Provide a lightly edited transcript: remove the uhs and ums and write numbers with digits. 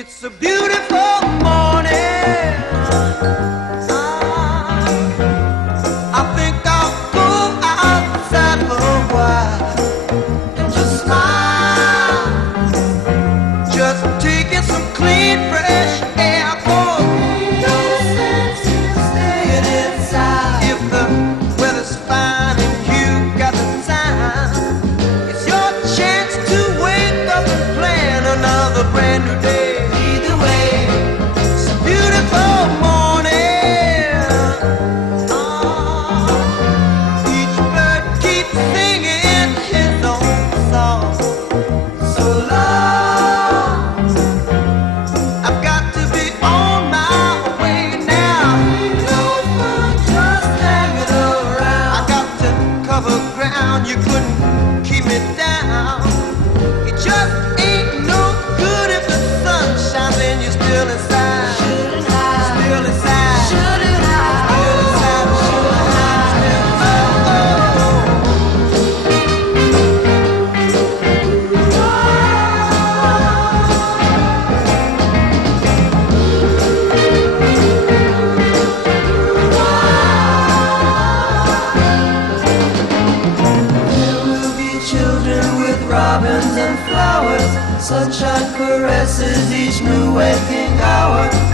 It's a beautiful morning. I think I'll go outside for a while and just smile. Just taking some clean, fresh air. No sense in staying inside. If the weather's fine and you got the time, it's your chance to wake up and plan another brand new day. You couldn't keep me down. It just ain't no good if the sun shines and you're still inside. Shouldn't hide. Still inside. Shouldn't hide. Still inside. Shouldn't hide. Robins and flowers, sunshine caresses each new waking hour.